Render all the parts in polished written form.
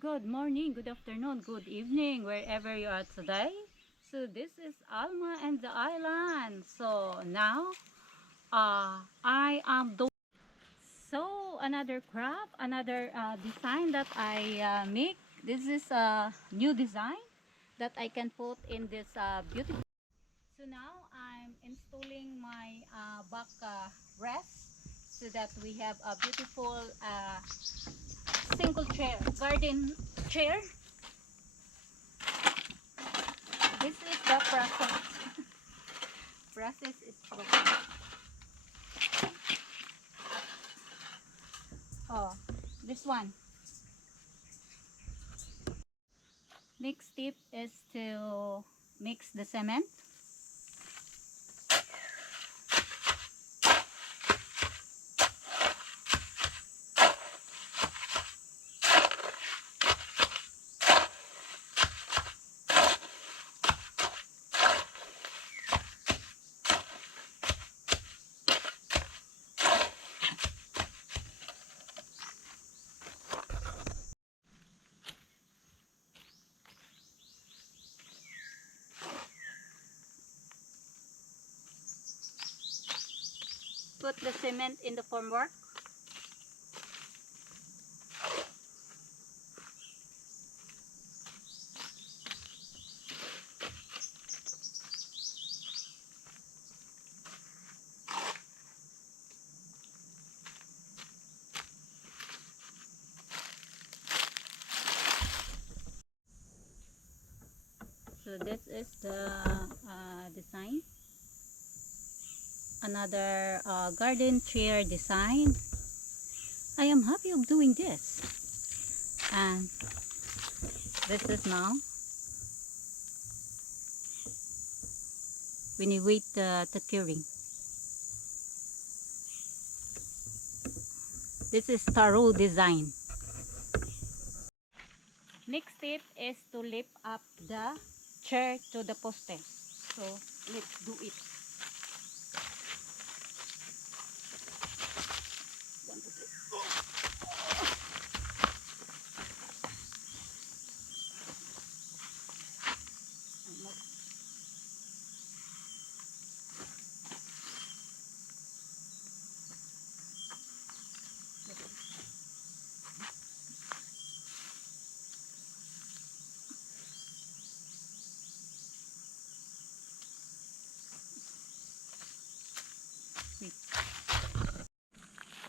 good morning, good afternoon, good evening, wherever you are today. So this is Alma and the Island. So now, I am doing another craft, another design that I make. This is a new design that I can put in this beautiful. So now I'm installing my back rest so that we have a beautiful single chair, garden chair. This is the process. Process is broken. Oh, this one. Next step is to mix the cement. Put the cement in the formwork. So this is the design. Another garden chair design. I am happy of doing this. And this is now. When you wait the curing. This is tarot design. Next step is to lift up the chair to the poste. So let's do it. One, two, three.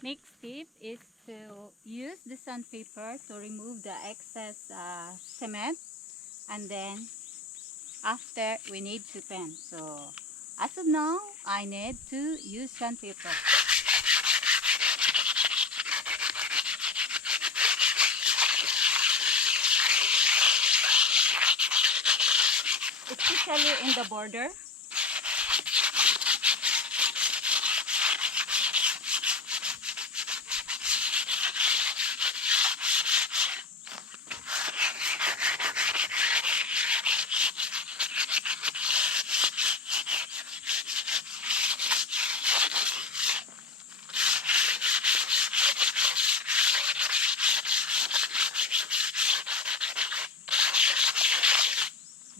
Next step is to use the sandpaper to remove the excess cement, and then after we need to paint. So as of now, I need to use sandpaper. Especially in the border.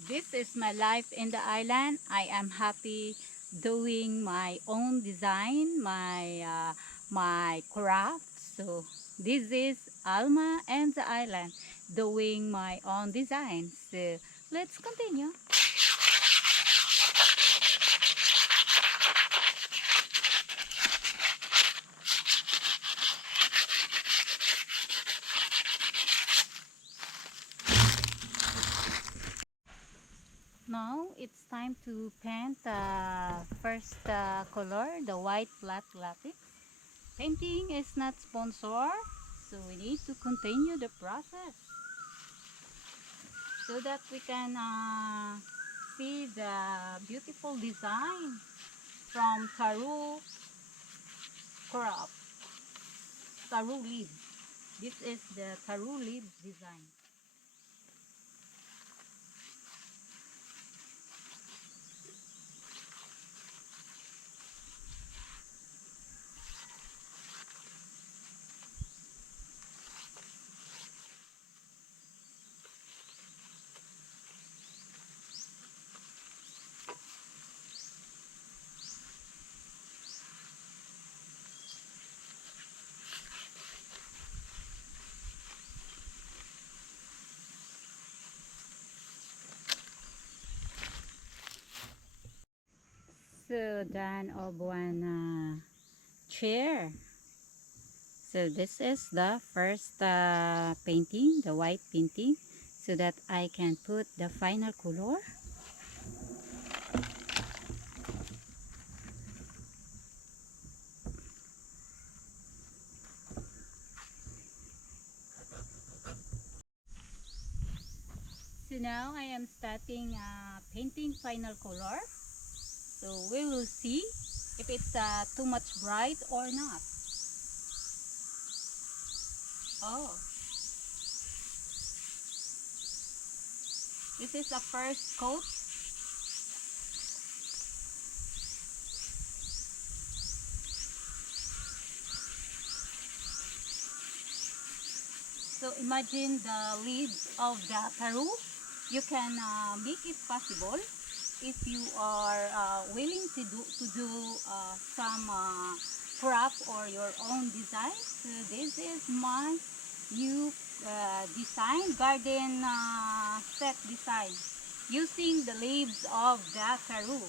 This is my life in the island. I am happy doing my own design, my craft. So this is Alma and the island doing my own design. So let's continue. Now it's time to paint the first color, the white flat latex. Painting is not sponsored, so we need to continue the process so that we can see the beautiful design from taro crop, taro leaf. This is the taro leaf design. also done of one chair. So this is the first painting, the white painting, so that I can put the final color. So now I am starting painting final color. So we will see if it's too much bright or not. Oh, this is the first coat. So imagine the leaves of the Peru. You can make it possible if you are willing to do some craft or your own design. So this is my new design, garden set design using the leaves of the Peru.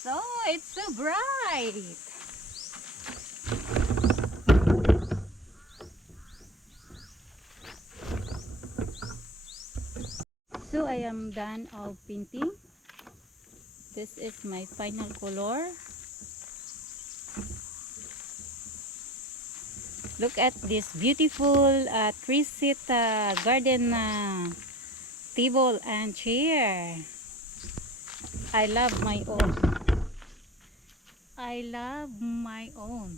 So it's so bright. So I am done of painting. This is my final color. Look at this beautiful three-seat garden table and chair. I love my own. I love my own.